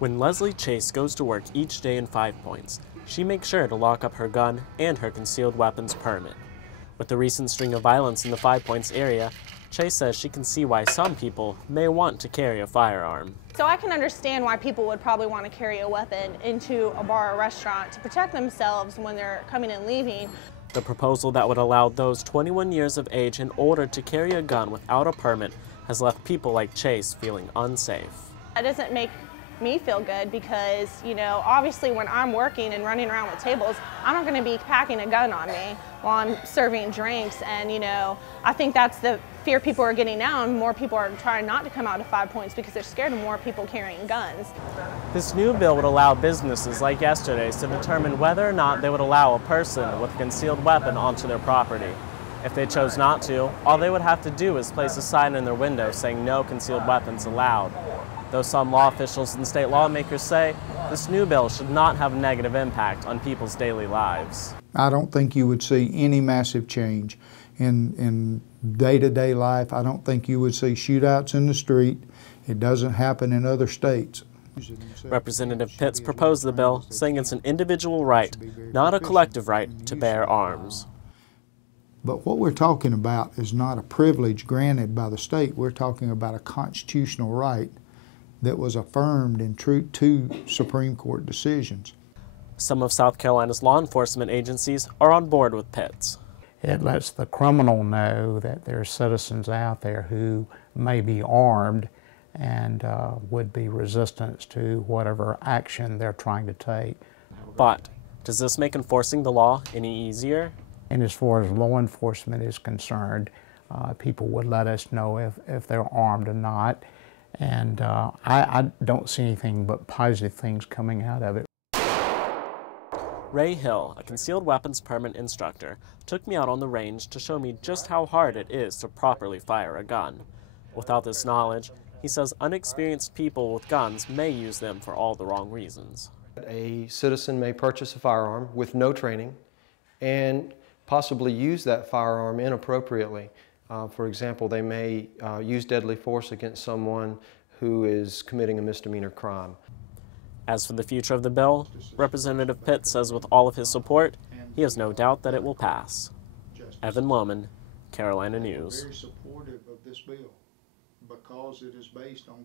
When Leslie Chase goes to work each day in Five Points, she makes sure to lock up her gun and her concealed weapons permit. With the recent string of violence in the Five Points area, Chase says she can see why some people may want to carry a firearm. So I can understand why people would probably want to carry a weapon into a bar or restaurant to protect themselves when they're coming and leaving. The proposal that would allow those 21 years of age and older to carry a gun without a permit has left people like Chase feeling unsafe. That doesn't make me feel good because, obviously when I'm working and running around with tables, I'm not going to be packing a gun on me while I'm serving drinks. And, I think that's the fear people are getting now, and more people are trying not to come out to Five Points because they're scared of more people carrying guns. This new bill would allow businesses like yesterday's to determine whether or not they would allow a person with a concealed weapon onto their property. If they chose not to, all they would have to do is place a sign in their window saying no concealed weapons allowed. Though some law officials and state lawmakers say this new bill should not have a negative impact on people's daily lives. I don't think you would see any massive change in day-to-day life. I don't think you would see shootouts in the street. It doesn't happen in other states. Representative Pitts proposed the bill, saying it's an individual right, not a collective right, to bear arms. But what we're talking about is not a privilege granted by the state. We're talking about a constitutional right that was affirmed in two Supreme Court decisions. Some of South Carolina's law enforcement agencies are on board with Pitts. It lets the criminal know that there are citizens out there who may be armed and would be resistant to whatever action they're trying to take. But does this make enforcing the law any easier? And as far as law enforcement is concerned, people would let us know if they're armed or not. And I don't see anything but positive things coming out of it. Ray Hill, a concealed weapons permit instructor, took me out on the range to show me just how hard it is to properly fire a gun. Without this knowledge, he says unexperienced people with guns may use them for all the wrong reasons. A citizen may purchase a firearm with no training and possibly use that firearm inappropriately. For example, they may use deadly force against someone who is committing a misdemeanor crime. As for the future of the bill, Representative Pitts says with all of his support, he has no doubt that it will pass. Evan Lohman, Carolina News. Very supportive of this bill because it is based on